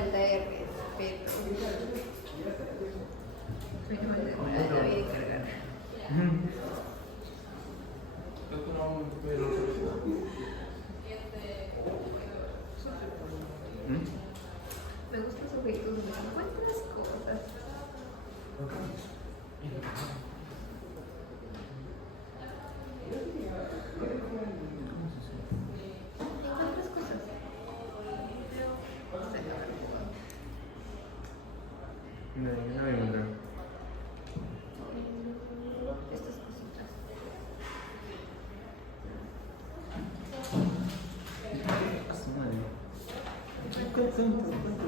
falta de respeto. Me demora la vida en cargar. Me gustan los objetos donde se encuentran las cosas. ¿Encuentras cosas? No me encuentro. Estas cositas. A su madre. ¿Cuánto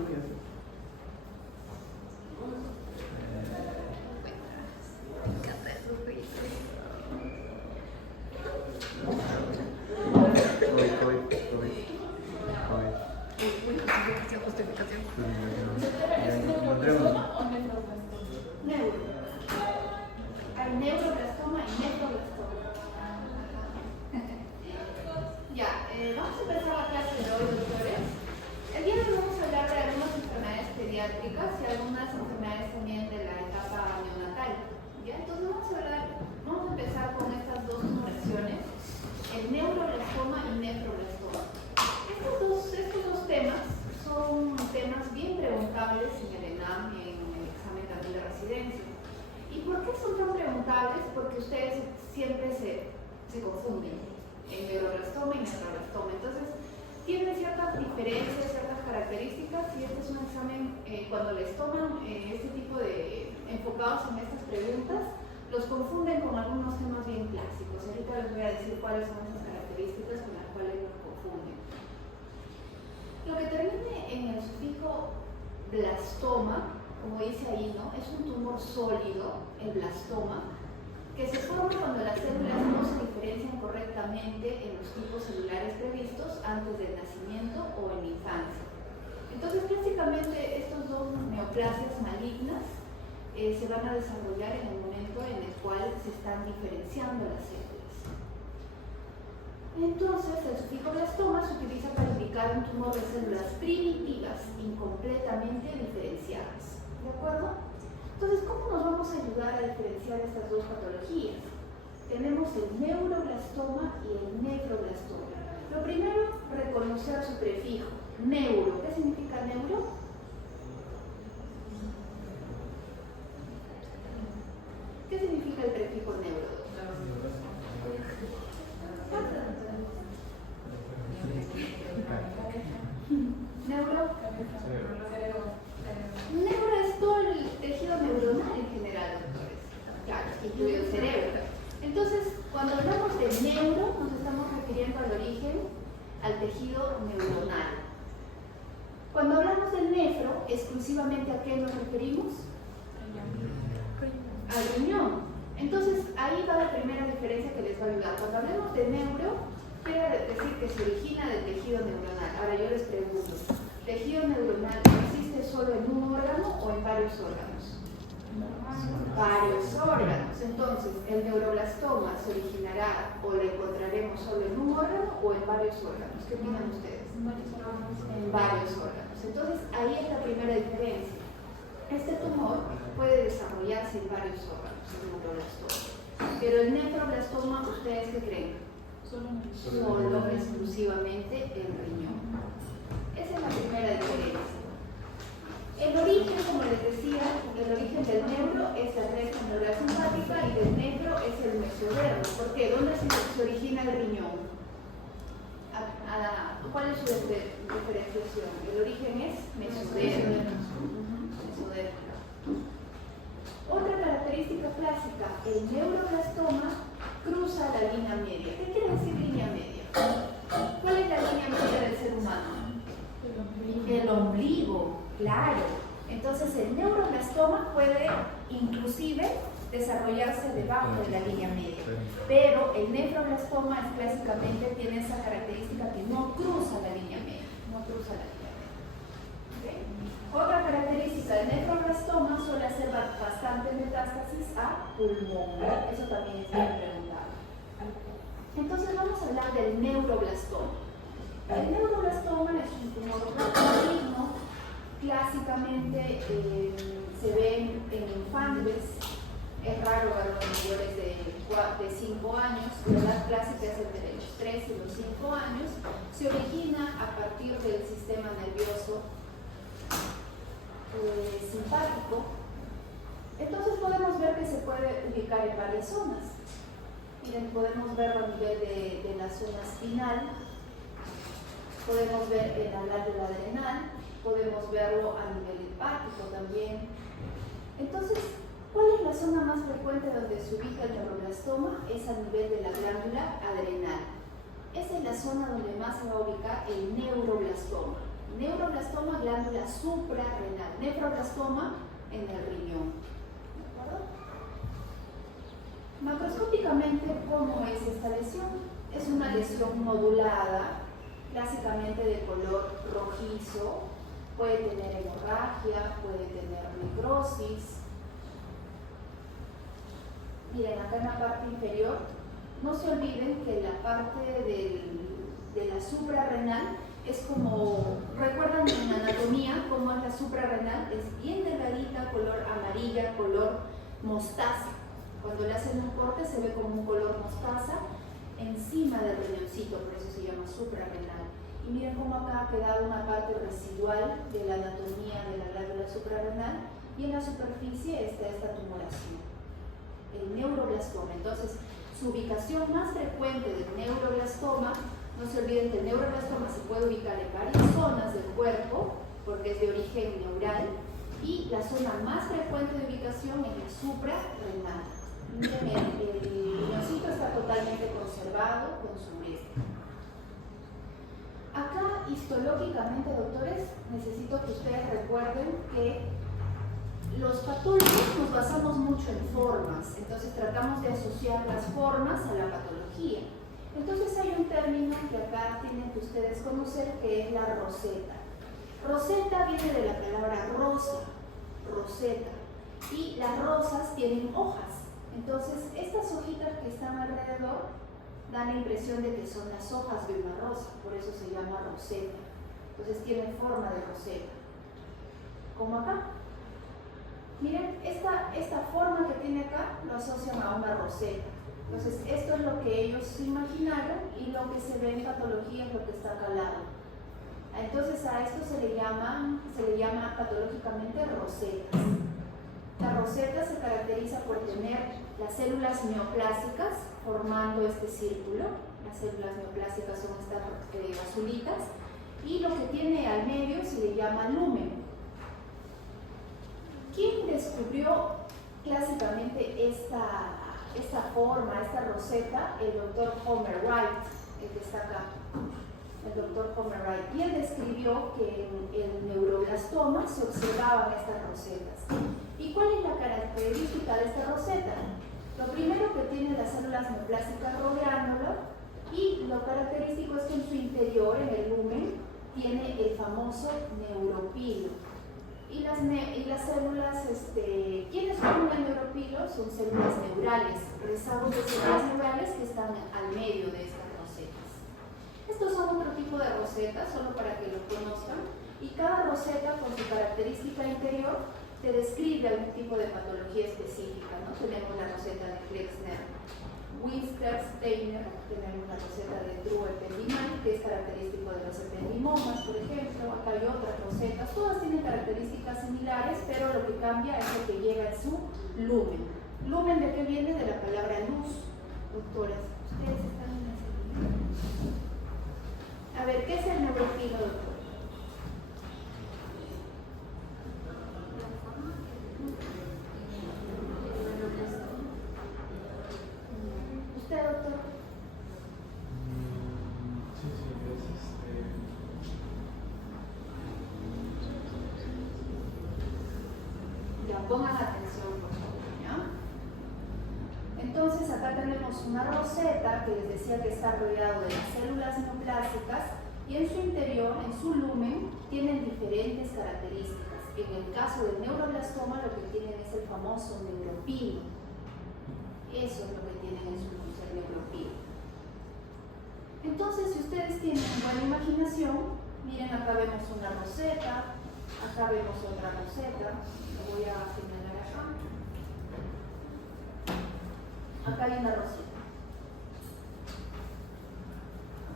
voy a hacer? Me encantan esos jueguitos. Justificación, justificación. Neuro. Hay neuroblastoma y nefroblastoma. Ya, vamos a empezar la clase de hoy, doctores. El día de hoy vamos a hablar de algunas enfermedades pediátricas y algunas enfermedades también de la etapa neonatal. ¿Ya? Entonces vamos a empezar con estas dos numeraciones, el neuroblastoma y nefroblastoma. Estos dos temas son temas bien preguntables en el ENAM y en el examen también de residencia. ¿Y por qué son tan preguntables? Porque ustedes siempre se confunden en neuroblastoma y nefroblastoma. Entonces, tienen ciertas diferencias, ciertas características, y este es un examen, cuando les toman este tipo de enfocados en estas preguntas, los confunden con algunos temas bien clásicos. Ahorita les voy a decir cuáles son esas características con las cuales los confunden. Lo que termine en el sufijo blastoma, como dice ahí, ¿no? Es un tumor sólido, el blastoma, que se forma cuando las células no se diferencian correctamente en los tipos celulares previstos antes del nacimiento o en la infancia. Entonces, clásicamente, estos dos neoplasias malignas se van a desarrollar en el momento en el cual se están diferenciando las células. Entonces, el sufijo blastoma se utiliza para indicar un tumor de células primitivas incompletamente diferenciadas. ¿De acuerdo? Entonces, ¿cómo nos vamos a ayudar a diferenciar estas dos patologías? Tenemos el neuroblastoma y el nefroblastoma. Lo primero, reconocer su prefijo, neuro. ¿Qué significa neuro? ¿Qué significa el prefijo neuro? Neuro. Neuro es todo el tejido neuronal en general, doctores. Claro, incluye el cerebro. Entonces, cuando hablamos de neuro, nos estamos refiriendo al origen, al tejido neuronal. Cuando hablamos del nefro, exclusivamente ¿a qué nos referimos? Al riñón. Entonces, ahí va la primera diferencia que les va a ayudar. Cuando hablemos de neuro, quiere decir que se origina del tejido neuronal. Ahora yo les pregunto, ¿tejido neuronal existe solo en un órgano o en varios órganos? Varios órganos. Entonces, ¿el neuroblastoma se originará o lo encontraremos solo en un órgano o en varios órganos? ¿Qué opinan ustedes? En varios órganos. Entonces, ahí es la primera diferencia. Este tumor puede desarrollarse en varios órganos, el neuroblastoma. Pero el nefroblastoma, ¿ustedes qué creen? Solo exclusivamente el riñón. Esa es la primera diferencia. El origen, como les decía, el origen del neuro es la red neural simpática y del nefro es el mesodermo. ¿Por qué? ¿Dónde se origina el riñón? ¿Cuál es su diferenciación? El origen es mesodermo. Mesodermo. Otra característica clásica, el neuroblastoma cruza la línea media. ¿Qué quiere decir línea media? ¿Cuál es la línea media del ser humano? El ombligo, claro. Entonces el neuroblastoma puede inclusive desarrollarse debajo de la línea media, pero el nefroblastoma es clásicamente tiene esa característica que no cruza la línea media, no cruza la línea media. ¿Okay? Otra característica del nefroblastoma suele hacer bastante metástasis a pulmón. Eso también es bien preguntado. Entonces vamos a hablar del neuroblastoma. El neuroblastoma es un tumor maligno clásicamente se ven en infantes, es raro verlo en mayores de 5 años, la edad clásica es entre los 3 y los 5 años, se origina a partir del sistema nervioso simpático. Entonces podemos ver que se puede ubicar en varias zonas. Miren, podemos verlo a nivel de la zona espinal, podemos ver en la glándula adrenal, podemos verlo a nivel hepático también. Entonces, ¿cuál es la zona más frecuente donde se ubica el neuroblastoma? Es a nivel de la glándula adrenal. Esa es la zona donde más se va a ubicar el neuroblastoma. Neuroblastoma, glándula suprarrenal. Nefroblastoma en el riñón. ¿De acuerdo? Macroscópicamente, ¿cómo es esta lesión? Es una lesión nodulada, clásicamente de color rojizo, puede tener hemorragia, puede tener necrosis. Miren, acá en la parte inferior, no se olviden que la parte de la suprarrenal es como, ¿recuerdan en anatomía cómo es la suprarrenal? Es bien delgadita, color amarilla, color mostaza. Cuando le hacen un corte se ve como un color mostaza encima del riñoncito, por eso se llama suprarrenal. Y miren cómo acá ha quedado una parte residual de la anatomía de la glándula suprarrenal y en la superficie está esta tumoración, el neuroblastoma. Entonces, su ubicación más frecuente del neuroblastoma, no se olviden que el neuroblastoma se puede ubicar en varias zonas del cuerpo porque es de origen neural y la zona más frecuente de ubicación es la suprarrenal. Miren, el riñoncito está totalmente conservado con su muestra. Acá, histológicamente, doctores, necesito que ustedes recuerden que los patólogos nos basamos mucho en formas, entonces tratamos de asociar las formas a la patología. Entonces hay un término que acá tienen que ustedes conocer que es la roseta. Roseta viene de la palabra rosa, roseta, y las rosas tienen hojas. Entonces estas hojitas que están alrededor dan la impresión de que son las hojas de una rosa, por eso se llama roseta. Entonces tiene forma de roseta, como acá. Miren, esta forma que tiene acá lo asocian a una roseta. Entonces esto es lo que ellos se imaginaron y lo que se ve en patología es lo que está acá al lado. Entonces a esto se le llama patológicamente rosetas. La roseta se caracteriza por tener las células neoplásicas formando este círculo. Las células neoplásicas son estas azulitas y lo que tiene al medio se le llama lumen. ¿Quién descubrió clásicamente esta forma, esta roseta? El doctor Homer Wright, el que está acá. El doctor Homer Wright. Y él describió que en el neuroblastoma se observaban estas rosetas. ¿Y cuál es la característica de esta roseta? Lo primero que tiene las células neoplásicas rodeándolo y lo característico es que en su interior, en el lumen, tiene el famoso neuropilo. Y las células, ¿quiénes son el neuropilo? Son células neurales, rezagos de células neurales que están al medio de estas rosetas. Estos son otro tipo de rosetas, solo para que lo conozcan, y cada roseta con su característica interior te describe algún tipo de patología específica, ¿no? Tenemos la roseta de Flexner, Winster-Steiner, tenemos la roseta de Drew-Ependymal, que es característico de los ependimomas, por ejemplo. Acá hay otras rosetas, todas tienen características similares, pero lo que cambia es lo que lleva en su lumen. ¿Lumen de qué viene? De la palabra luz. Doctores, ustedes están en la segunda. A ver, ¿qué es el neuropilo, doctor? ¿Usted, doctor? Sí, es Ya, pongan atención, por favor, ¿ya? Entonces, acá tenemos una roseta que les decía que está rodeado de las células neoplásicas y en su interior, en su lumen, tienen diferentes características. En el caso del neuroblastoma, lo que tienen es el famoso neuropilo. Eso es lo que tienen en su lumen, el neuropilo. Entonces, si ustedes tienen buena imaginación, miren, acá vemos una roseta, Acá vemos otra roseta, lo voy a señalar acá. Acá hay una roseta.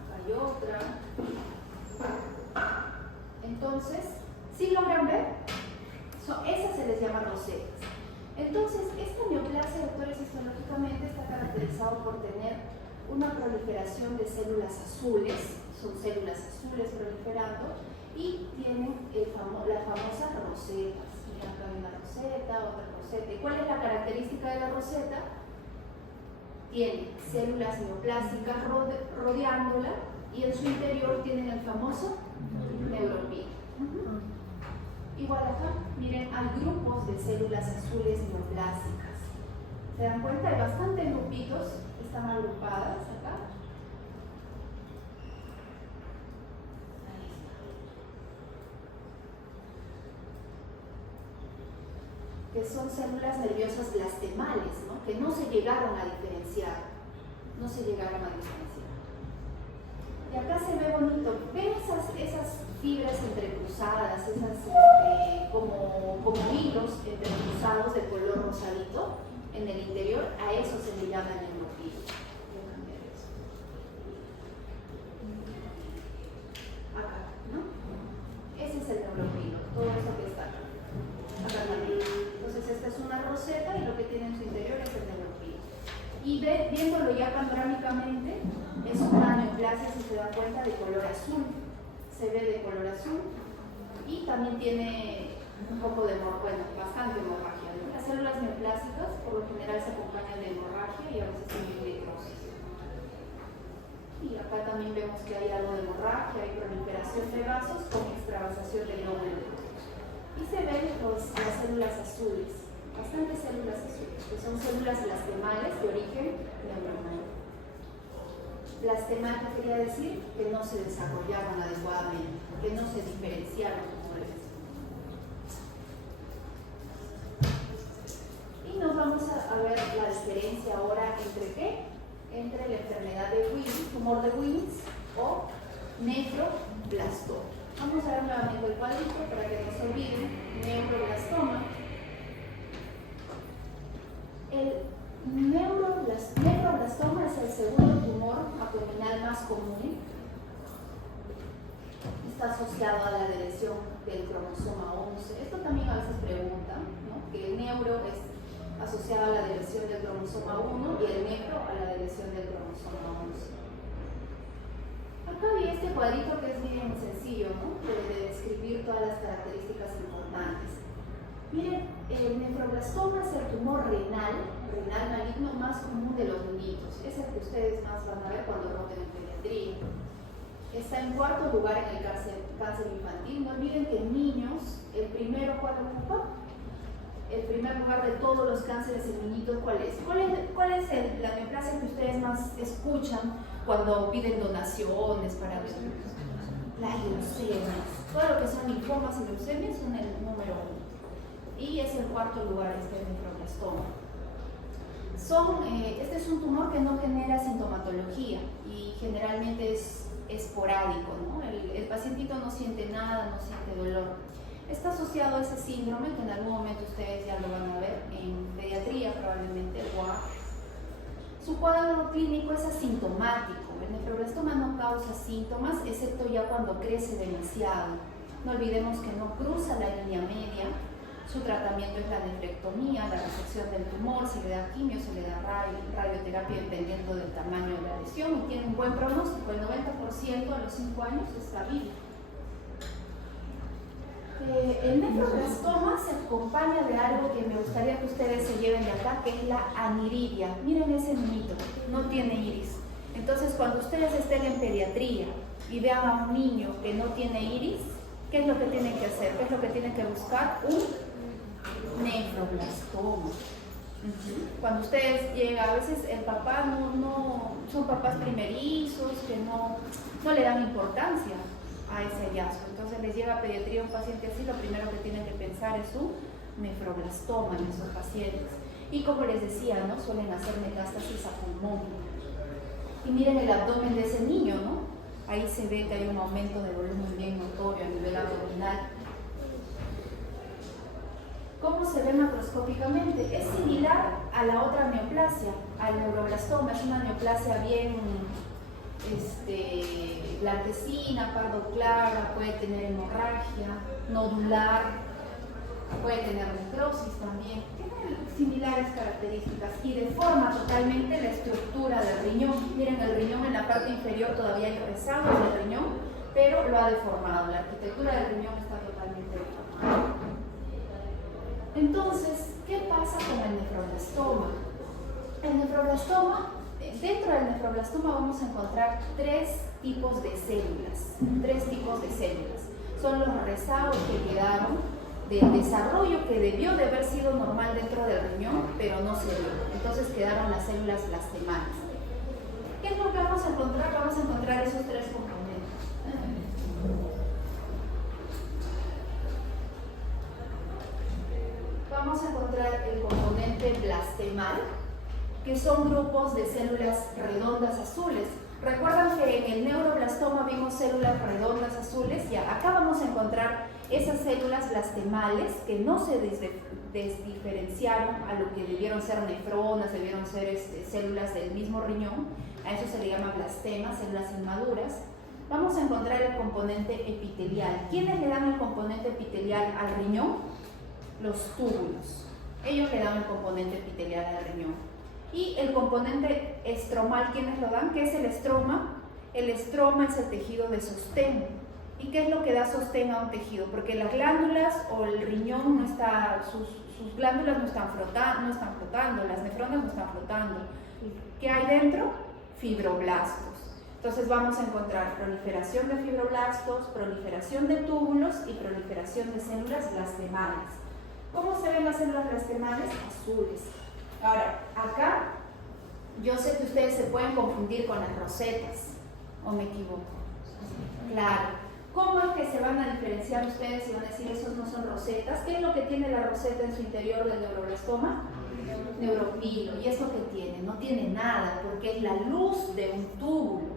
Acá hay otra. Entonces, ¿sí logran ver? Esas se les llama rosetas. Entonces, esta neoplasia, doctores, histológicamente está caracterizado por tener una proliferación de células azules, son células azules proliferando, y tienen las famosas rosetas. Mira, acá hay una roseta, otra roseta. ¿Y cuál es la característica de la roseta? Tiene células neoplásicas rodeándola y en su interior tienen el famoso neuropil. Igual acá, miren, hay grupos de células azules neoplásicas. ¿Se dan cuenta? Hay bastantes grupitos, están agrupadas acá. Ahí está. Que son células nerviosas blastemales, ¿no? Que no se llegaron a diferenciar. No se llegaron a diferenciar. Y acá se ve bonito. ¿Ven esas fibras entrecruzadas, como hilos entrecruzados de color rosadito en el interior? A eso se le llama neuropil. Voy a cambiar eso. Acá, ¿no? Ese es el neuropil, todo eso que está acá. Acá también. Entonces esta es una roseta y lo que tiene en su interior es el neuropil. Y viéndolo ya panorámicamente, es una neoplasia, si se da cuenta, de color azul. Se ve de color azul y también tiene un poco de bastante hemorragia, ¿no? Las células neoplásicas por lo general se acompañan de hemorragia y a veces también de necrosis. Y acá también vemos que hay algo de hemorragia, hay proliferación de vasos con extravasación de glóbulos. Y se ven las células azules, bastantes células azules, que son células blastemales de origen neuronal. Blastemal quería decir que no se desarrollaron adecuadamente, que no se diferenciaron, como les decía. Y nos vamos a ver la diferencia ahora entre ¿qué? Entre la enfermedad de Wilms, tumor de Wilms o nefroblastoma. Vamos a ver nuevamente el cuadrito para que no se olviden. Nefroblastoma. El nefroblastoma es el segundo tumor abdominal más común. Está asociado a la lesión del cromosoma 11. Esto también a veces preguntan, ¿no? Que el neuro es asociado a la lesión del cromosoma 1 y el nefro a la lesión del cromosoma 11. Acá vi este cuadrito que es bien sencillo, ¿no? De describir todas las características importantes. Miren, el nefroblastoma es el tumor renal maligno más común de los niñitos. Es el que ustedes más van a ver cuando roten en pediatría. Está en cuarto lugar en el cáncer infantil. No olviden que en niños, el primero, ¿cuál ocupa? El primer lugar de todos los cánceres en niñitos, ¿cuál es? ¿Cuál es la neoplasia que ustedes más escuchan cuando piden donaciones para las leucemias? Todo lo que son linfomas y leucemias son el número 1. Y es el cuarto lugar este nefroblastoma. Este es un tumor que no genera sintomatología y generalmente es esporádico, ¿no? El pacientito no siente nada, no siente dolor. Está asociado a ese síndrome que en algún momento ustedes ya lo van a ver en pediatría, probablemente el WAC. Su cuadro clínico es asintomático. El nefroblastoma no causa síntomas, excepto ya cuando crece demasiado. No olvidemos que no cruza la línea media. Su tratamiento es la nefrectomía, la resección del tumor, se le da quimio, se le da radioterapia dependiendo del tamaño de la lesión y tiene un buen pronóstico. El 90% a los 5 años está vivo. El nefroblastoma se acompaña de algo que me gustaría que ustedes se lleven de acá, que es la aniridia. Miren ese niñito, no tiene iris. Entonces, cuando ustedes estén en pediatría y vean a un niño que no tiene iris, ¿qué es lo que tienen que hacer? ¿Qué es lo que tienen que buscar? Un nefroblastoma. Cuando ustedes llegan, a veces el papá no son papás primerizos que no le dan importancia a ese hallazgo. Entonces les llega a pediatría un paciente así, lo primero que tienen que pensar es su nefroblastoma en esos pacientes. Y como les decía, ¿no? Suelen hacer metástasis a pulmón. Y miren el abdomen de ese niño, ¿no? Ahí se ve que hay un aumento de volumen bien notorio a nivel abdominal. ¿Cómo se ve macroscópicamente? Es similar a la otra neoplasia, al neuroblastoma. Es una neoplasia bien blanquecina, pardo clara, puede tener hemorragia, nodular, puede tener necrosis también. Tiene similares características y deforma totalmente la estructura del riñón. Miren, el riñón en la parte inferior todavía hay rezagos del riñón, pero lo ha deformado. La arquitectura del riñón está totalmente deformada. Entonces, ¿qué pasa con el nefroblastoma? El nefroblastoma, dentro del nefroblastoma vamos a encontrar tres tipos de células. Son los rezagos que quedaron del desarrollo que debió de haber sido normal dentro del riñón, pero no se dio. Entonces quedaron las células blastemales. ¿Qué es lo que vamos a encontrar? Vamos a encontrar esos tres componentes. Vamos a encontrar el componente blastemal, que son grupos de células redondas azules. Recuerdan que en el neuroblastoma vimos células redondas azules, y acá vamos a encontrar esas células blastemales que no se desdiferenciaron a lo que debieron ser nefronas, debieron ser células del mismo riñón. A eso se le llama blastema, células inmaduras. Vamos a encontrar el componente epitelial. ¿Quiénes le dan el componente epitelial al riñón? Los túbulos. Ellos le dan el componente epitelial al riñón. Y el componente estromal, ¿quiénes lo dan? ¿Qué es el estroma? El estroma es el tejido de sostén. ¿Y qué es lo que da sostén a un tejido? Porque las glándulas o el riñón no está, sus glándulas no están flotando, las nefronas no están flotando. ¿Qué hay dentro? Fibroblastos. Entonces vamos a encontrar proliferación de fibroblastos, proliferación de túbulos y proliferación de células blastemales. ¿Cómo se ven las células blastemales? Azules. Ahora, acá yo sé que ustedes se pueden confundir con las rosetas, ¿o me equivoco? Claro. ¿Cómo es que se van a diferenciar ustedes y van a decir esos no son rosetas? ¿Qué es lo que tiene la roseta en su interior del neuroblastoma? Neuropilo. ¿Y eso qué tiene? No tiene nada, porque es la luz de un túbulo.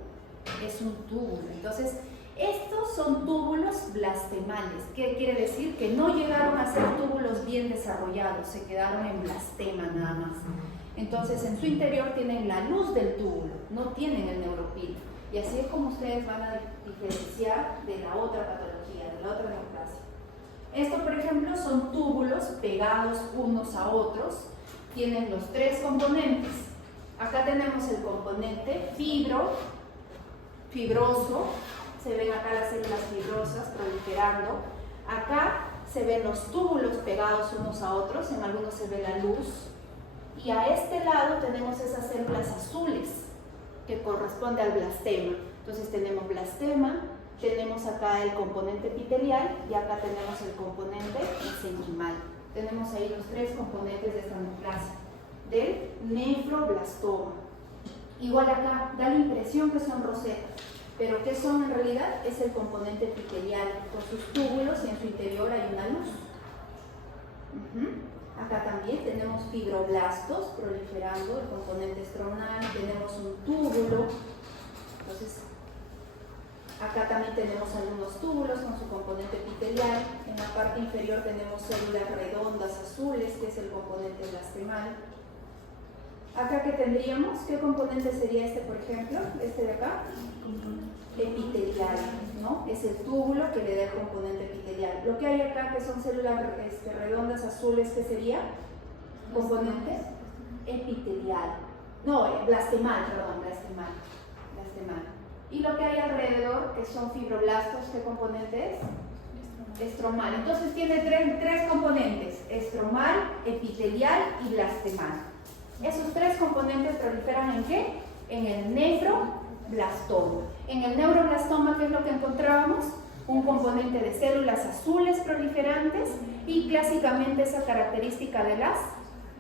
Es un túbulo. Entonces, estos son túbulos blastemales. ¿Qué quiere decir? Que no llegaron a ser túbulos bien desarrollados, se quedaron en blastema nada más. Entonces, en su interior tienen la luz del túbulo, no tienen el neuropilo. Y así es como ustedes van a diferenciar de la otra patología, de la otra neoplasia. Esto, por ejemplo, son túbulos pegados unos a otros. Tienen los tres componentes. Acá tenemos el componente fibroso. Se ven acá las células fibrosas proliferando. Acá se ven los túbulos pegados unos a otros. En algunos se ve la luz. Y a este lado tenemos esas células azules, que corresponde al blastema. Entonces tenemos blastema, tenemos acá el componente epitelial y acá tenemos el componente mesenquimal. Tenemos ahí los tres componentes de esta neoplasia del nefroblastoma. Igual acá da la impresión que son rosetas, pero ¿qué son en realidad? Es el componente epitelial con sus túbulos y en su interior hay una luz. Acá también tenemos fibroblastos proliferando, el componente estromal, tenemos un túbulo. Entonces, acá también tenemos algunos túbulos con su componente epitelial. En la parte inferior tenemos células redondas azules, que es el componente blastemal. Acá, ¿qué tendríamos? ¿Qué componente sería este, por ejemplo? Este de acá. Epitelial, ¿no? Es el túbulo que le da el componente epitelial. Lo que hay acá, que son células redondas azules, ¿qué sería? Componente epitelial. No, blastemal. Y lo que hay alrededor, que son fibroblastos, ¿qué componente es? Estromal. Entonces tiene tres componentes: estromal, epitelial y blastemal. Esos tres componentes proliferan ¿en qué? En el nefroblastoma. En el neuroblastoma, ¿qué es lo que encontrábamos? Un componente de células azules proliferantes y clásicamente esa característica de las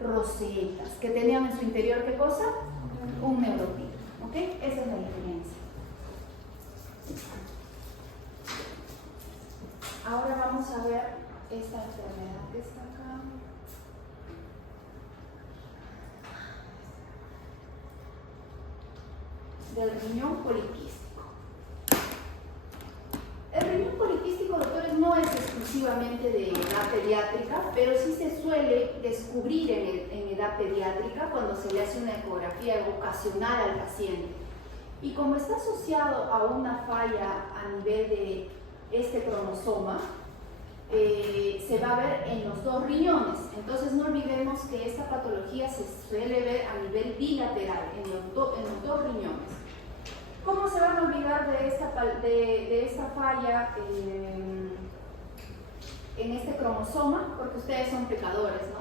rosetas, que tenían en su interior ¿qué cosa? Un neuropilo. ¿Ok? Esa es la diferencia. Ahora vamos a ver esta enfermedad que está acá. Del riñón poliquístico. El riñón poliquístico, doctores, no es exclusivo exclusivamente de edad pediátrica, pero sí se suele descubrir en edad pediátrica cuando se le hace una ecografía ocasional al paciente. Y como está asociado a una falla a nivel de este cromosoma, se va a ver en los dos riñones. Entonces no olvidemos que esta patología se suele ver a nivel bilateral, en los dos riñones. ¿Cómo se van a olvidar de esta falla en este cromosoma? Porque ustedes son pecadores, ¿no?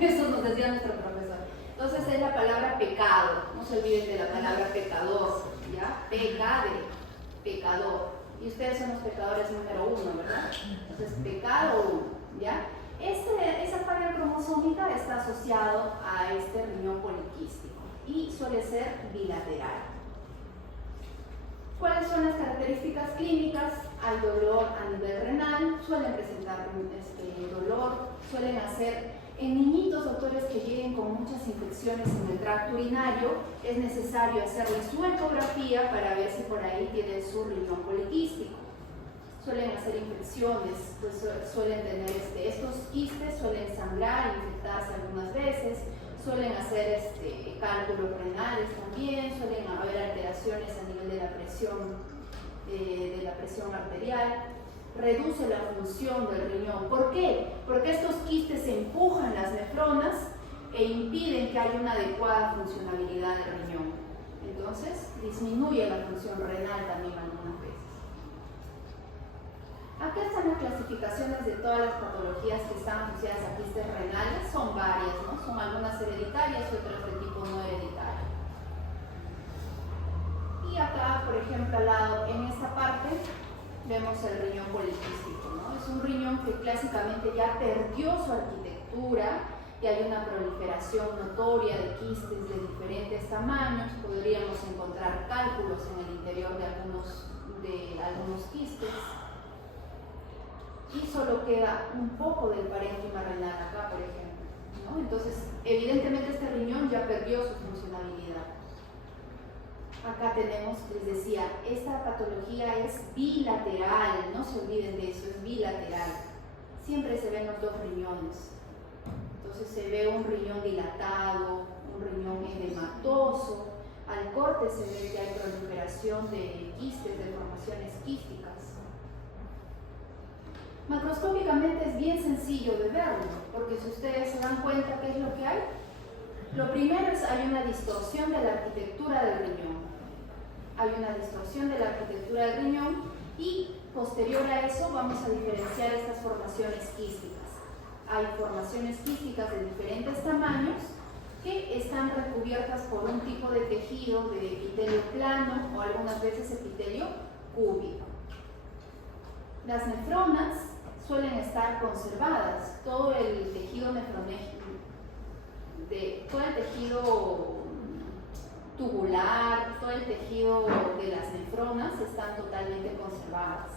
Eso nos decía nuestro profesor. Entonces es la palabra pecado, no se olviden de la palabra pecador, ¿ya? Pecador. Y ustedes son los pecadores número 1, ¿verdad? Entonces, pecado 1, ¿ya? Esa falla cromosómica está asociado a este riñón poliquístico y suele ser bilateral. ¿Cuáles son las características clínicas? Hay dolor a nivel renal, suelen presentar dolor, suelen hacer en niñitos, doctores, que lleguen con muchas infecciones en el tracto urinario, es necesario hacerle su ecografía para ver si por ahí tiene su riñón poliquístico. Suelen hacer infecciones, pues suelen tener estos quistes, suelen sangrar, infectarse algunas veces, suelen hacer cálculos renales también, suelen haber alteraciones a nivel de la presión arterial. Reduce la función del riñón. ¿Por qué? Porque estos quistes empujan las nefronas e impiden que haya una adecuada funcionabilidad del riñón. Entonces, disminuye la función renal también algunas veces. Acá están las clasificaciones de todas las patologías que están asociadas a quistes renales. Son varias, ¿no? Son algunas hereditarias y otras de tipo no hereditario. Y acá, por ejemplo, al lado, en esta parte, vemos el riñón poliquístico, ¿no? Es un riñón que clásicamente ya perdió su arquitectura y hay una proliferación notoria de quistes de diferentes tamaños. Podríamos encontrar cálculos en el interior de algunos quistes. Y solo queda un poco del parénquima renal acá, por ejemplo, ¿no? Entonces, evidentemente este riñón ya perdió su funcionalidad. Acá tenemos, les decía, esta patología es bilateral, no se olviden de eso, es bilateral. Siempre se ven los dos riñones. Entonces se ve un riñón dilatado, un riñón edematoso. Al corte se ve que hay proliferación de quistes, de formaciones quísticas. Macroscópicamente es bien sencillo de verlo, porque si ustedes se dan cuenta, ¿qué es lo que hay? Lo primero es hay una distorsión de la arquitectura del riñón. Hay una distorsión de la arquitectura del riñón y posterior a eso vamos a diferenciar estas formaciones quísticas. Hay formaciones quísticas de diferentes tamaños que están recubiertas por un tipo de tejido de epitelio plano o algunas veces epitelio cúbico. Las nefronas suelen estar conservadas, todo el tejido todo el tejido tubular, todo el tejido de las nefronas están totalmente conservadas.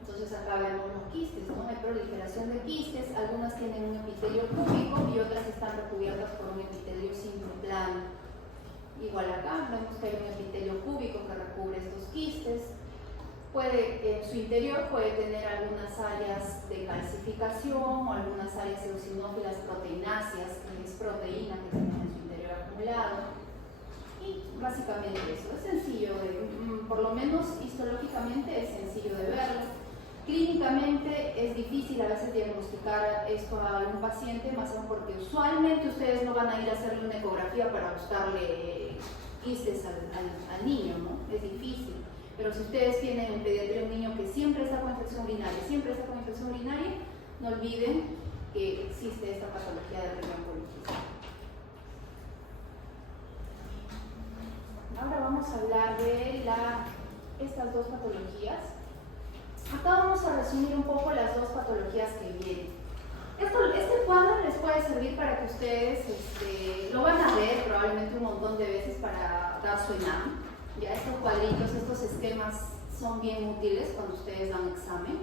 Entonces acá vemos los quistes, ¿no? Hay proliferación de quistes, algunas tienen un epitelio cúbico y otras están recubiertas por un epitelio simple plano. Igual acá vemos que hay un epitelio cúbico que recubre estos quistes. En su interior puede tener algunas áreas de calcificación o algunas áreas eosinófilas proteináceas, que es proteína que tiene en su interior acumulado. Y básicamente eso, es sencillo, por lo menos histológicamente es sencillo de verlo. Clínicamente es difícil a veces diagnosticar esto a un paciente, más aún porque usualmente ustedes no van a ir a hacerle una ecografía para buscarle quistes al niño, ¿no? Es difícil. Pero si ustedes tienen en pediatría un niño que siempre está con infección urinaria, no olviden que existe esta patología del riñón poliquístico. Ahora vamos a hablar de estas dos patologías. Acá vamos a resumir un poco las dos patologías que vienen. Este cuadro les puede servir para que ustedes lo van a ver probablemente un montón de veces para dar su ENAM. Ya estos cuadritos, estos esquemas son bien útiles cuando ustedes dan examen.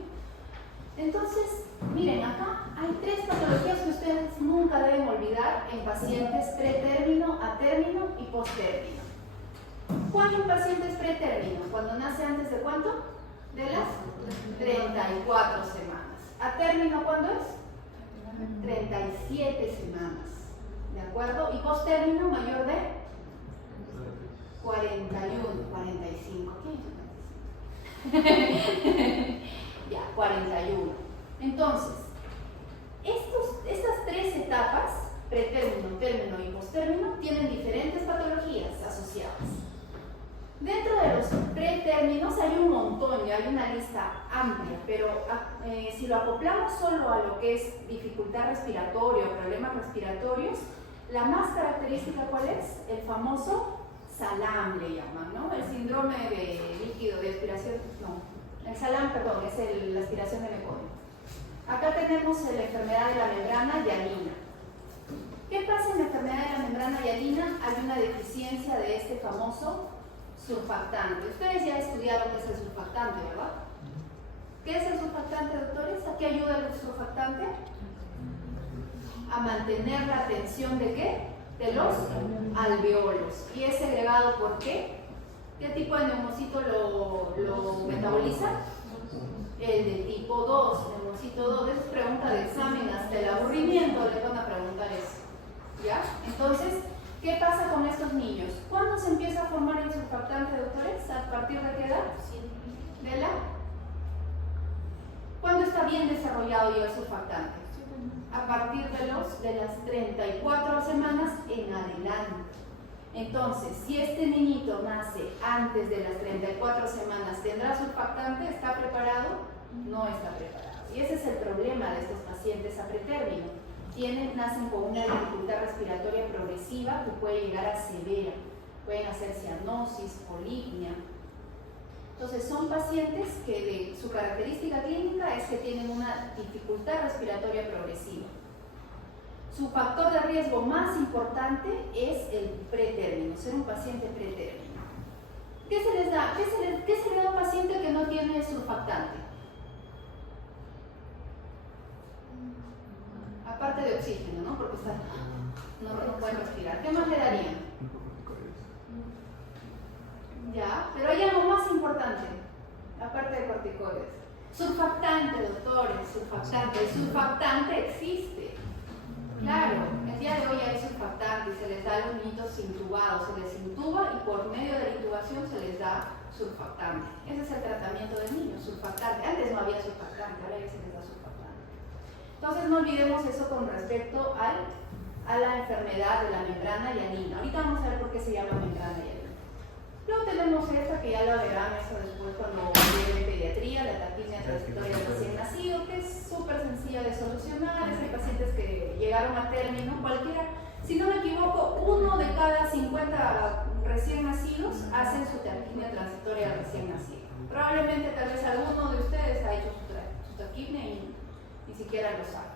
Entonces, miren, acá hay tres patologías que ustedes nunca deben olvidar en pacientes pretérmino, a término y posttérmino. ¿Cuándo un paciente es pretérmino? ¿Cuando nace antes de cuánto? de las 34 semanas. ¿A término cuándo es? 37 semanas. ¿De acuerdo? Y postérmino mayor de 41, 45. ¿Qué hizo? Ya, 41. Entonces, estas tres etapas, pretérmino, término y postérmino, tienen diferentes patologías asociadas. Dentro de los pretérminos hay un montón, ya hay una lista amplia, pero si lo acoplamos solo a lo que es dificultad respiratoria o problemas respiratorios, la más característica, ¿cuál es? El famoso SALAM le llaman, ¿no? El síndrome de líquido de aspiración, no, el SALAM, perdón, es la aspiración de meconio. Acá tenemos la enfermedad de la membrana hialina. ¿Qué pasa en la enfermedad de la membrana hialina? Hay una deficiencia de este famoso surfactante. Ustedes ya estudiaron qué es el surfactante, ¿verdad? ¿Qué es el surfactante, doctores? ¿A qué ayuda el surfactante? A mantener la tensión ¿de qué? De los alveolos. ¿Y es segregado por qué? ¿Qué tipo de neumocito lo metaboliza? El de tipo 2, neumocito 2. Es pregunta de examen, hasta el aburrimiento les van a preguntar eso. ¿Ya? Entonces, ¿qué pasa con estos niños? ¿Cuándo se empieza a formar el surfactante, doctores? ¿A partir de qué edad? ¿De la? ¿Cuándo está bien desarrollado ya el surfactante? A partir de las 34 semanas en adelante. Entonces, si este niñito nace antes de las 34 semanas, ¿tendrá surfactante? ¿Está preparado? No está preparado. Y ese es el problema de estos pacientes a pretérmino. Nacen con una dificultad respiratoria progresiva que puede llegar a severa. Pueden hacer cianosis, polipnia. Entonces, son pacientes que su característica clínica es que tienen una dificultad respiratoria progresiva. Su factor de riesgo más importante es el pretérmino, ser un paciente pretérmino. ¿Qué se les da? ¿Qué se le da a un paciente que no tiene surfactante? Aparte de oxígeno, ¿no? Porque no pueden respirar. ¿Qué más le darían? Ya, pero hay algo más importante, aparte de corticoides. Surfactante, doctores, surfactante. El surfactante existe. Claro, el día de hoy hay surfactante y se les da a los niños intubados, se les intuba y por medio de la intubación se les da surfactante. Ese es el tratamiento del niño, surfactante. Antes no había surfactante, ahora ya se les da surfactante. Entonces no olvidemos eso con respecto a la enfermedad de la membrana hialina. Ahorita vamos a ver por qué se llama membrana hialina. Luego tenemos esta que ya la verán eso después cuando lleve pediatría, la taquimia transitoria del recién nacido, que es súper sencilla de solucionar. Hay pacientes que llegaron a término, cualquiera, si no me equivoco, 1 de cada 50 recién nacidos hacen su taquimia transitoria del recién nacido. Probablemente tal vez alguno de ustedes ha hecho su taquimia y ni siquiera lo sabe.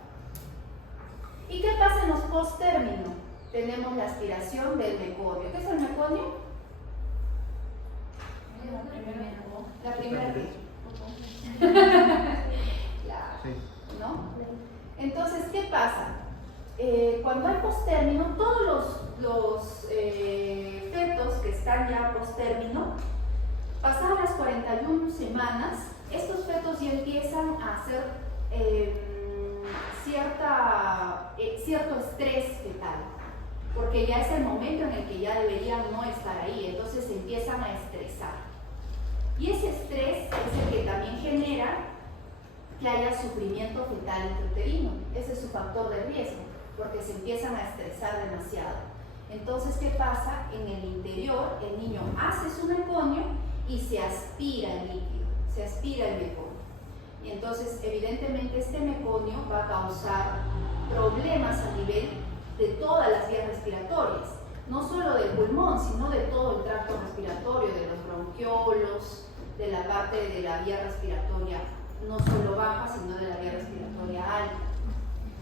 ¿Y qué pasa en los post-término? Tenemos la aspiración del meconio. ¿Qué es el meconio? La primera vez. Claro, ¿no? Entonces, ¿qué pasa? Cuando hay postérmino, todos los fetos que están ya postérmino, pasadas las 41 semanas, estos fetos ya empiezan a hacer cierto estrés fetal, porque ya es el momento en el que ya deberían no estar ahí, entonces se empiezan a estresar. Y ese estrés es el que también genera que haya sufrimiento fetal intrauterino. Ese es su factor de riesgo, porque se empiezan a estresar demasiado. Entonces, ¿qué pasa? En el interior, el niño hace su meconio y se aspira el líquido, se aspira el meconio. Y entonces, evidentemente, este meconio va a causar problemas a nivel de todas las vías respiratorias, no solo del pulmón, sino de todo el tracto respiratorio, de los bronquiolos, de la parte de la vía respiratoria, no solo baja, sino de la vía respiratoria alta.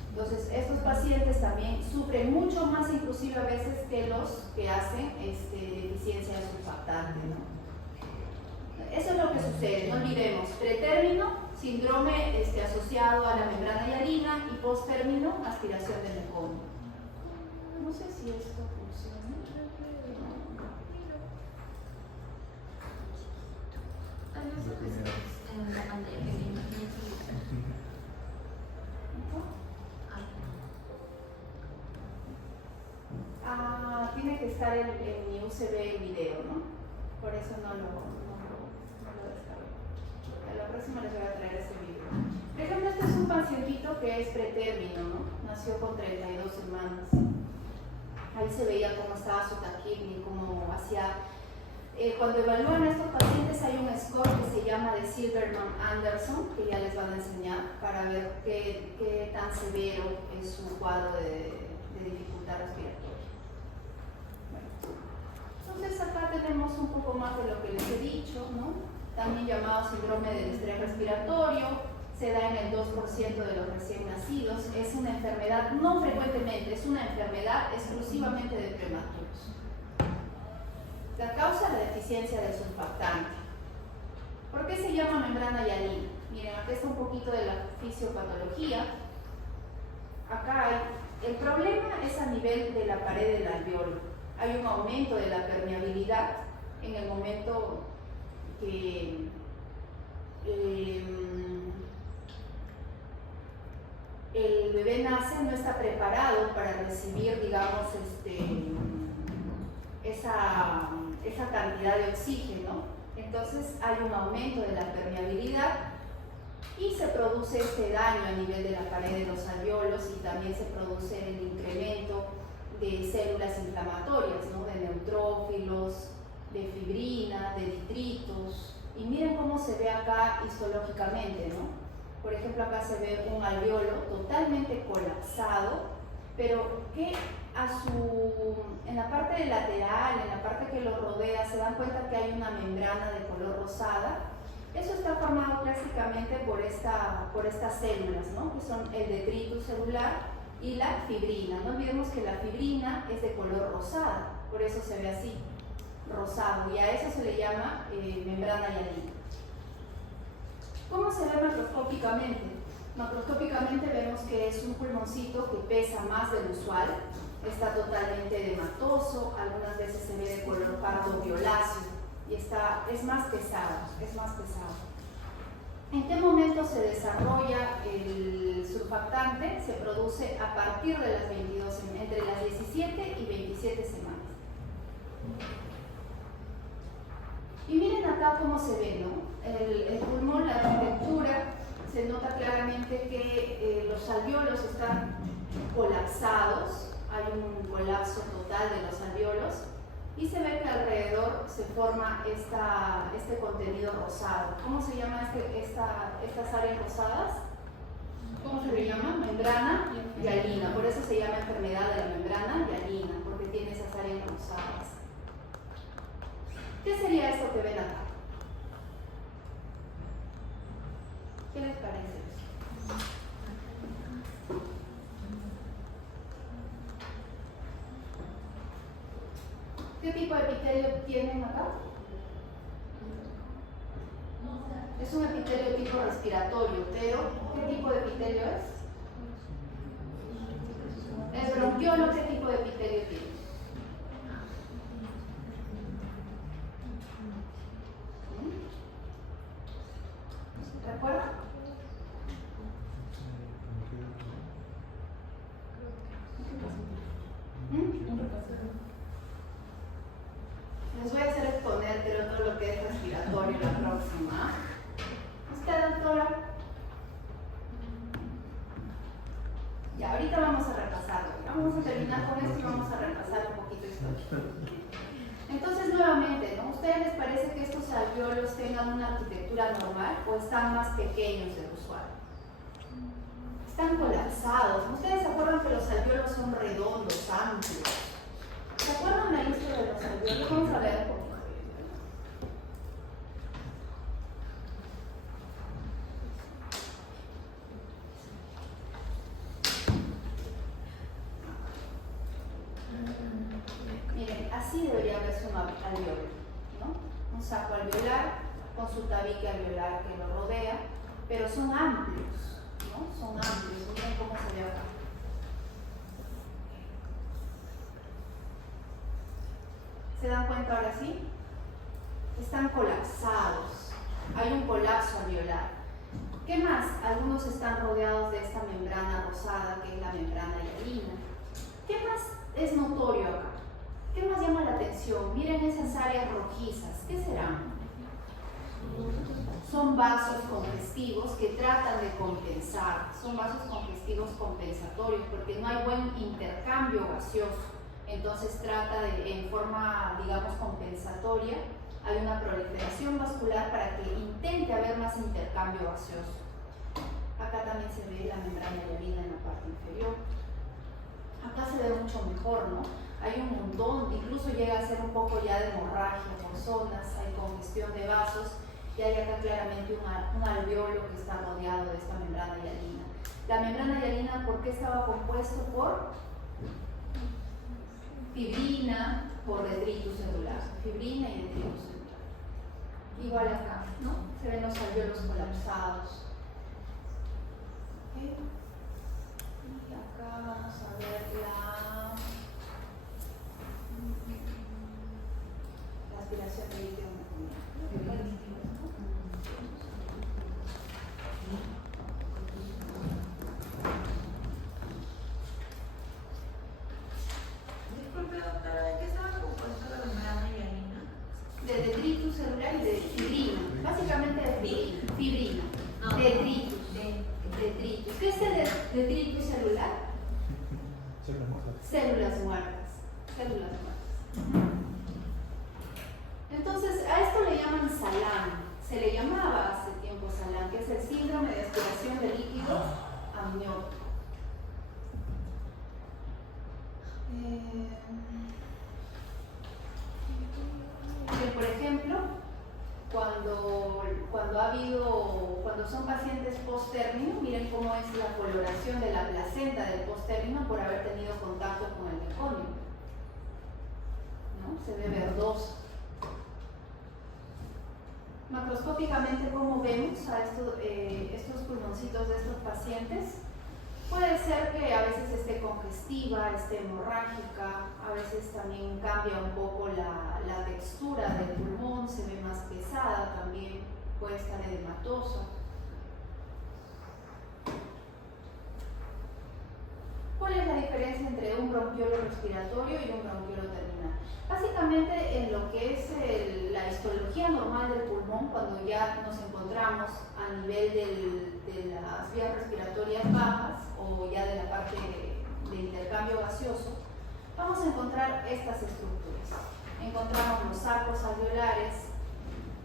Entonces, estos pacientes también sufren mucho más, inclusive a veces, que los que hacen deficiencia de surfactante, ¿no? Eso es lo que sucede, no olvidemos, pretérmino, síndrome asociado a la membrana hialina y posttérmino, aspiración de meconio. No sé si esto funciona. en la pantalla que viene. Tiene que estar en mi USB el video, ¿no? Por eso no lo descargo. A la próxima les voy a traer ese video. Por ejemplo, este es un pacientito que es pretérmino, ¿no? Nació con 32 semanas. Ahí se veía cómo estaba su taquipnia, cómo hacía... cuando evalúan a estos pacientes hay un score que se llama de Silverman-Anderson, que ya les van a enseñar, para ver qué tan severo es su cuadro de dificultad respiratoria. Entonces acá tenemos un poco más de lo que les he dicho, ¿no? También llamado síndrome del estrés respiratorio, se da en el 2% de los recién nacidos, es una enfermedad, no frecuentemente, es una enfermedad exclusivamente de prematuros. La causa es la deficiencia del surfactante. ¿Por qué se llama membrana hialina? Miren, acá está un poquito de la fisiopatología. Acá hay, el problema es a nivel de la pared del alveolo. Hay un aumento de la permeabilidad en el momento que el bebé nace, no está preparado para recibir, digamos, esa cantidad de oxígeno. Entonces hay un aumento de la permeabilidad y se produce este daño a nivel de la pared de los alveolos y también se produce el incremento de células inflamatorias, ¿no? De neutrófilos, de fibrina, de detritos. Y miren cómo se ve acá histológicamente, ¿no? Por ejemplo, acá se ve un alveolo totalmente colapsado, pero que en la parte lateral, en la parte que lo rodea, se dan cuenta que hay una membrana de color rosada. Eso está formado clásicamente por estas células, ¿no? Que son el detritus celular y la fibrina. No olvidemos que la fibrina es de color rosada, por eso se ve así, rosado, y a eso se le llama membrana hialina. ¿Cómo se ve macroscópicamente? Macroscópicamente vemos que es un pulmoncito que pesa más del usual, está totalmente edematoso, algunas veces se ve de color pardo violáceo y es más pesado, ¿En qué momento se desarrolla el surfactante? Se produce a partir de las 22, entre las 17 y 27 semanas. Y miren acá cómo se ve, ¿no? El pulmón, la arquitectura, se nota claramente que los alveolos están colapsados, hay un colapso total de los alveolos y se ve que alrededor se forma este contenido rosado. ¿Cómo se llama estas áreas rosadas? ¿Cómo se le llama? Membrana hialina. Por eso se llama enfermedad de la membrana hialina, porque tiene esas áreas rosadas. ¿Qué sería esto que ven acá? ¿Qué les parece? ¿Qué tipo de epitelio tienen acá? Es un epitelio tipo respiratorio, pero ¿qué tipo de epitelio es? El bronquiolo, ¿qué tipo de epitelio tiene? ¿Recuerdan? Les voy a hacer exponer, pero todo lo que es respiratorio la próxima. ¿Usted, doctora? Ya, ahorita vamos a repasarlo. Vamos a terminar con esto y vamos a repasar un poquito esto. Entonces, nuevamente, ¿no? ¿A ustedes les parece que estos alveolos tengan una arquitectura normal o están más pequeños del usual? Están colapsados. ¿Ustedes se acuerdan que los alveolos son redondos, amplios? ¿Se acuerdan la historia de los alveolos? Vamos a ver un poquito. Miren, así debería verse un alveolo, ¿no? Un saco alveolar con su tabique alveolar que lo rodea, pero son amplios, ¿no? Son amplios. Miren cómo se ve acá. ¿Se dan cuenta ahora sí? Están colapsados. hay un colapso alveolar. ¿Qué más? Algunos están rodeados de esta membrana rosada, que es la membrana hialina. ¿Qué más es notorio acá? ¿Qué más llama la atención? Miren esas áreas rojizas. ¿Qué serán? Son vasos congestivos que tratan de compensar. Son vasos congestivos compensatorios porque no hay buen intercambio gaseoso. Entonces trata de, en forma, digamos, compensatoria, hay una proliferación vascular para que intente haber más intercambio gaseoso. Acá también se ve la membrana hialina en la parte inferior. Acá se ve mucho mejor, ¿no? Hay un montón, incluso llega a ser un poco ya de hemorragia por zonas, hay congestión de vasos y hay acá claramente un alveolo que está rodeado de esta membrana hialina. La membrana hialina, ¿por qué estaba compuesto? Por fibrina, por detritus celular. Fibrina y detritus celular. Igual acá, ¿no? Se ven los alveolos colapsados. ¿Okay? Y acá vamos a ver la aspiración de líquido metabólico. Disculpe, doctora, ¿de qué estaba compuesta la membrana hialina? De detritus celular y de fibrina. Básicamente de fibrina. No. Detritus. Detritus. ¿Qué es el detritus celular? Células muertas. Células muertas. Entonces, a esto le llaman SALAM. Se le llamaba hace tiempo SALAM, que es el síndrome de aspiración de líquido amniótico. Por ejemplo, cuando son pacientes post-término, miren cómo es la coloración de la placenta del post-término por haber tenido contacto con el meconio, ¿no? Se ve verdoso. Macroscópicamente, ¿cómo vemos a estos pulmoncitos de estos pacientes? Puede ser que a veces esté congestiva, esté hemorrágica, a veces también cambia un poco la textura del pulmón, se ve más pesada también, puede estar edematosa. ¿Cuál es la diferencia entre un bronquiolo respiratorio y un bronquiolo terminal? Básicamente en lo que es la histología normal del pulmón, cuando ya nos encontramos a nivel de las vías respiratorias bajas o ya de la parte de intercambio gaseoso, vamos a encontrar estas estructuras. Encontramos los sacos alveolares,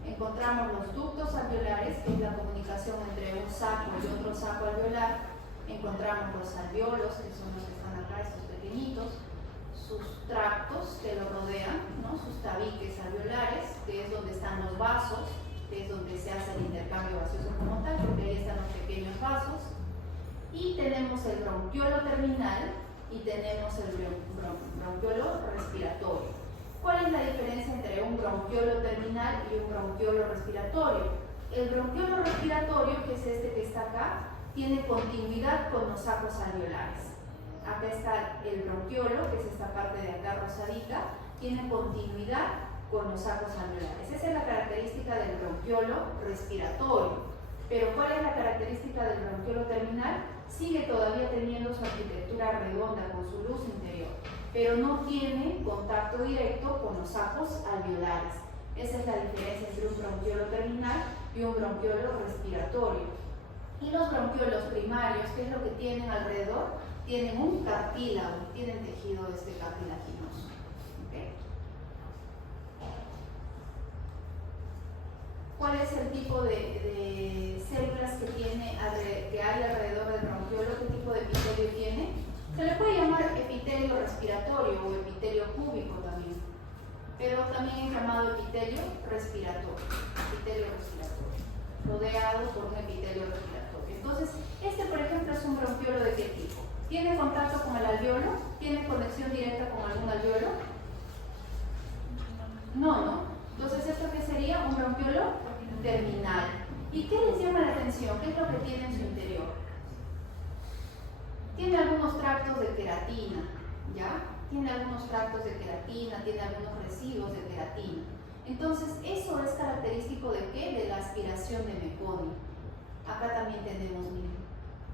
encontramos los ductos alveolares, que es la comunicación entre un saco y otro saco alveolar. Encontramos los alveolos, que son los que están acá, estos pequeñitos, sus tractos que lo rodean, ¿no? Sus tabiques alveolares, que es donde están los vasos, que es donde se hace el intercambio gaseoso como tal, porque ahí están los pequeños vasos. Y tenemos el bronquiolo terminal y tenemos el bronquiolo respiratorio. ¿Cuál es la diferencia entre un bronquiolo terminal y un bronquiolo respiratorio? El bronquiolo respiratorio, que es este que está acá, tiene continuidad con los sacos alveolares. Acá está el bronquiolo, que es esta parte de acá rosadita, tiene continuidad con los sacos alveolares. Esa es la característica del bronquiolo respiratorio. Pero ¿cuál es la característica del bronquiolo terminal? Sigue todavía teniendo su arquitectura redonda con su luz interior, pero no tiene contacto directo con los sacos alveolares. Esa es la diferencia entre un bronquiolo terminal y un bronquiolo respiratorio. Y los bronquiolos primarios, ¿qué es lo que tienen alrededor? Tienen un cartílago, tienen tejido cartilaginoso. ¿Okay? ¿Cuál es el tipo de células que hay alrededor del bronquiolo? ¿Qué tipo de epitelio tiene? Se le puede llamar epitelio respiratorio o epitelio púbico también, pero también es llamado epitelio respiratorio, rodeado por un epitelio respiratorio. Entonces, este por ejemplo es un bronquiolo ¿de qué tipo? ¿Tiene contacto con el alveolo? ¿Tiene conexión directa con algún alveolo? No. Entonces, ¿esto qué sería? Un bronquiolo terminal. ¿Y qué les llama la atención? ¿Qué es lo que tiene en su interior? Tiene algunos tractos de queratina, ¿ya? Tiene algunos tractos de queratina, tiene algunos residuos de queratina. Entonces, eso es característico ¿de qué? De la aspiración aspiración de meconio. Acá también tenemos, miren,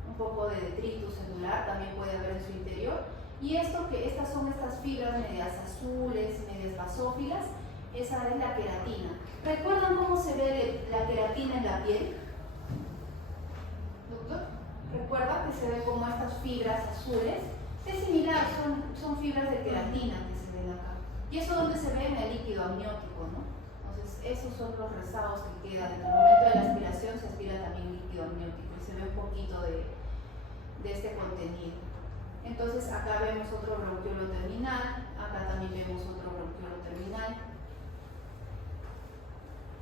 un poco de detritus celular, también puede haber en su interior. Y estas son estas fibras medias azules, medias basófilas, esa es la queratina. ¿Recuerdan cómo se ve la queratina en la piel? ¿Doctor? ¿Recuerda que se ve como estas fibras azules? Es similar, son fibras de queratina que se ven acá. ¿Y eso dónde se ve? En el líquido amniótico, ¿no? Entonces, esos son los rezagos que quedan. En el momento de la aspiración se aspira también líquido amniótico y se ve un poquito de este contenido. Entonces, acá vemos otro bronquiolo terminal, acá también vemos otro bronquiolo terminal.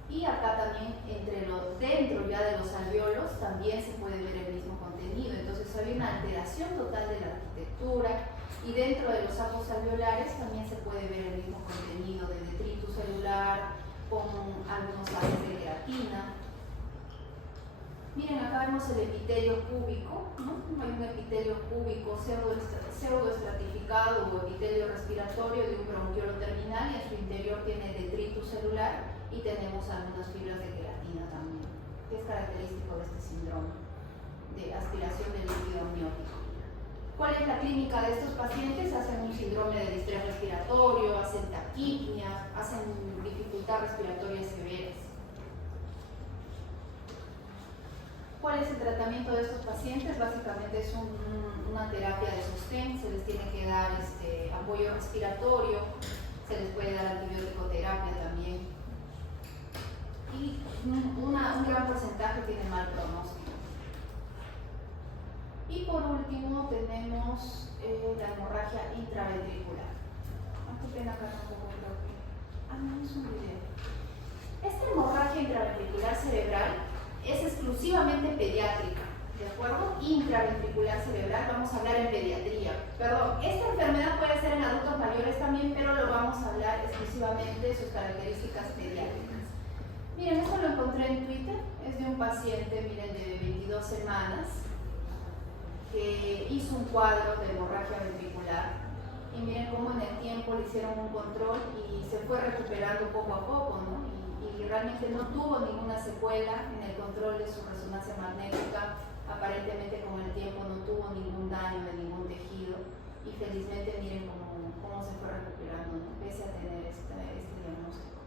Y acá también, dentro ya de los alveolos, también se puede ver el mismo contenido. Entonces, hay una alteración total de la arquitectura. Y dentro de los sapos alveolares también se puede ver el mismo contenido de detritus celular con algunos sales de queratina. Miren, acá vemos el epitelio cúbico, ¿no? Hay un epitelio cúbico pseudoestratificado o epitelio respiratorio de un bronquiolo terminal y en su interior tiene detritus celular y tenemos algunas fibras de queratina también, que es característico de este síndrome de aspiración del líquido amniótico. ¿Cuál es la clínica de estos pacientes? Hacen un síndrome de distrés respiratorio, hacen taquipnia, hacen dificultad respiratoria severas. ¿Cuál es el tratamiento de estos pacientes? Básicamente es una terapia de sostén, se les tiene que dar apoyo respiratorio, se les puede dar antibiótico-terapia también. Y un gran porcentaje tiene mal pronóstico. Y por último tenemos la hemorragia intraventricular. Qué pena, acá tampoco creo que... no es un video. Esta hemorragia intraventricular cerebral es exclusivamente pediátrica, ¿de acuerdo? Intraventricular cerebral, vamos a hablar en pediatría. Perdón, esta enfermedad puede ser en adultos mayores también, pero lo vamos a hablar exclusivamente de sus características pediátricas. Miren, esto lo encontré en Twitter, es de un paciente, miren, de 22 semanas, que hizo un cuadro de hemorragia ventricular y miren cómo en el tiempo le hicieron un control y se fue recuperando poco a poco, ¿no? Y realmente no tuvo ninguna secuela en el control de su resonancia magnética, aparentemente con el tiempo no tuvo ningún daño de ningún tejido y felizmente miren cómo se fue recuperando, ¿no? Pese a tener este diagnóstico.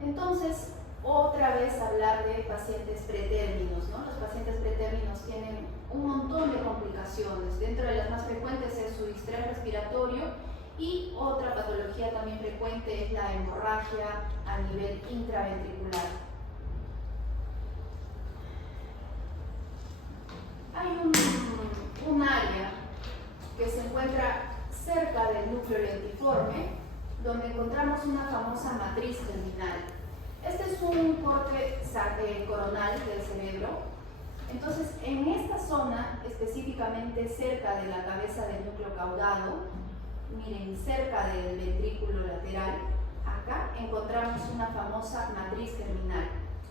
Entonces, otra vez hablar de pacientes pretérminos, ¿no? Los pacientes pretérminos tienen un montón de complicaciones. Dentro de las más frecuentes es su distrés respiratorio y otra patología también frecuente es la hemorragia a nivel intraventricular. Hay un área que se encuentra cerca del núcleo lentiforme donde encontramos una famosa matriz terminal. Este es un corte coronal del cerebro. Entonces, en esta zona, específicamente cerca de la cabeza del núcleo caudado, miren, cerca del ventrículo lateral, acá encontramos una famosa matriz terminal.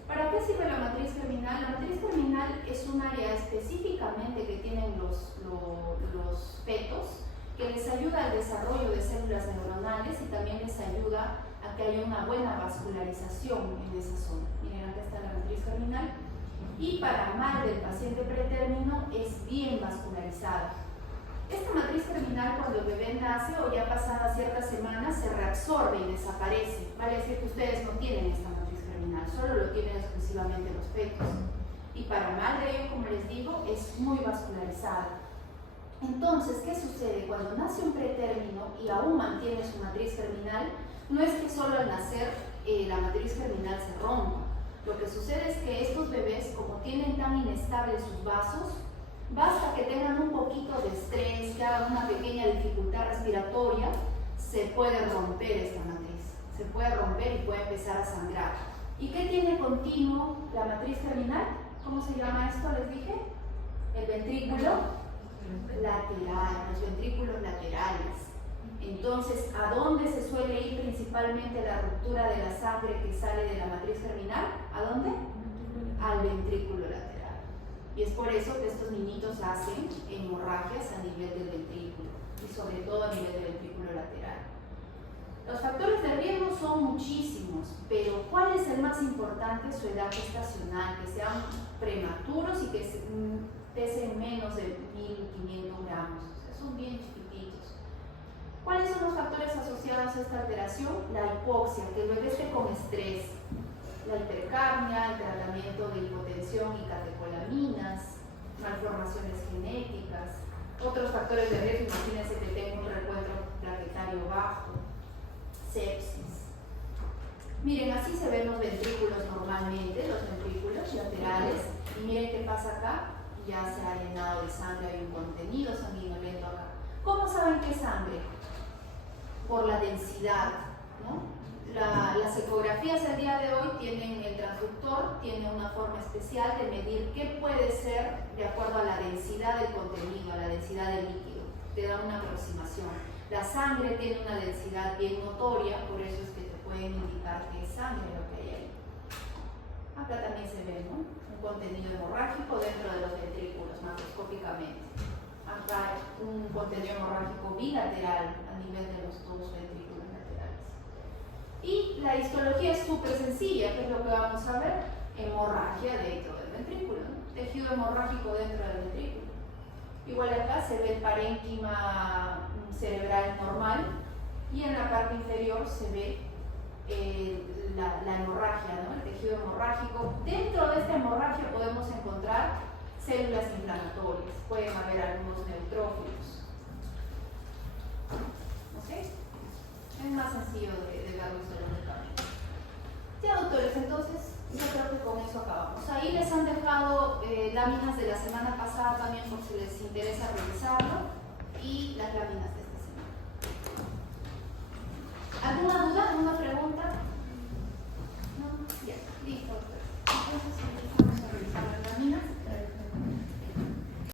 ¿Para qué sirve la matriz terminal? La matriz terminal es un área específicamente que tienen los fetos, que les ayuda al desarrollo de células neuronales y también les ayuda a que haya una buena vascularización en esa zona. Miren, acá está la matriz terminal. Y para mal del paciente pretérmino es bien vascularizada. Esta matriz terminal, cuando el bebé nace o ya pasadas ciertas semanas, se reabsorbe y desaparece. Vale decir que ustedes no tienen esta matriz terminal, solo lo tienen exclusivamente los fetos. Y para mal de ello, como les digo, es muy vascularizada. Entonces, ¿qué sucede? Cuando nace un pretérmino y aún mantiene su matriz terminal, no es que solo al nacer la matriz terminal se rompa. Lo que sucede es que estos bebés, como tienen tan inestables sus vasos, basta que tengan un poquito de estrés, que hagan una pequeña dificultad respiratoria, se puede romper esta matriz. Se puede romper y puede empezar a sangrar. ¿Y qué tiene continuo la matriz terminal? ¿Cómo se llama esto? Les dije. El ventrículo lateral, los ventrículos laterales. Entonces, ¿a dónde se suele ir principalmente la ruptura de la sangre que sale de la matriz terminal? ¿A dónde? Al ventrículo lateral. Y es por eso que estos niñitos hacen hemorragias a nivel del ventrículo y sobre todo a nivel del ventrículo lateral. Los factores de riesgo son muchísimos, pero ¿cuáles es el más importante su edad gestacional, que sean prematuros y que pesen menos de 1.500 gramos, o sea, son bien chiquititos. ¿Cuáles son los factores asociados a esta alteración? La hipoxia, que el bebé esté con estrés, la hipercapnia, el tratamiento de hipotensión y catecolaminas, malformaciones genéticas, otros factores de riesgo, imagínense que tengo un recuento plaquetario bajo, sepsis. Miren, así se ven los ventrículos normalmente, los ventrículos laterales, y miren qué pasa acá, ya se ha llenado de sangre, hay un contenido sanguinolento acá. ¿Cómo saben que es sangre? Por la densidad, ¿no? Las ecografías al día de hoy tienen el transductor, tiene una forma especial de medir qué puede ser de acuerdo a la densidad del contenido, a la densidad del líquido, te da una aproximación. La sangre tiene una densidad bien notoria, por eso es que te pueden indicar que es sangre lo que hay ahí. Acá también se ve, ¿no?, un contenido hemorrágico dentro de los ventrículos macroscópicamente. Acá un contenido hemorrágico bilateral a nivel de los dos ventrículos laterales. Y la histología es súper sencilla, que es lo que vamos a ver: hemorragia dentro del ventrículo, ¿no?, tejido hemorrágico dentro del ventrículo. Igual acá se ve el parénquima cerebral normal y en la parte inferior se ve la hemorragia, ¿no?, el tejido hemorrágico. Dentro de esta hemorragia podemos encontrar células inflamatorias, pueden haber algunos neutrófilos. ¿Ok? Es más sencillo de verlo histológicamente. Ya, doctores, entonces yo creo que con eso acabamos. Ahí les han dejado láminas de la semana pasada también, por si les interesa revisarlo, y las láminas de esta semana. ¿Alguna duda? ¿Alguna pregunta?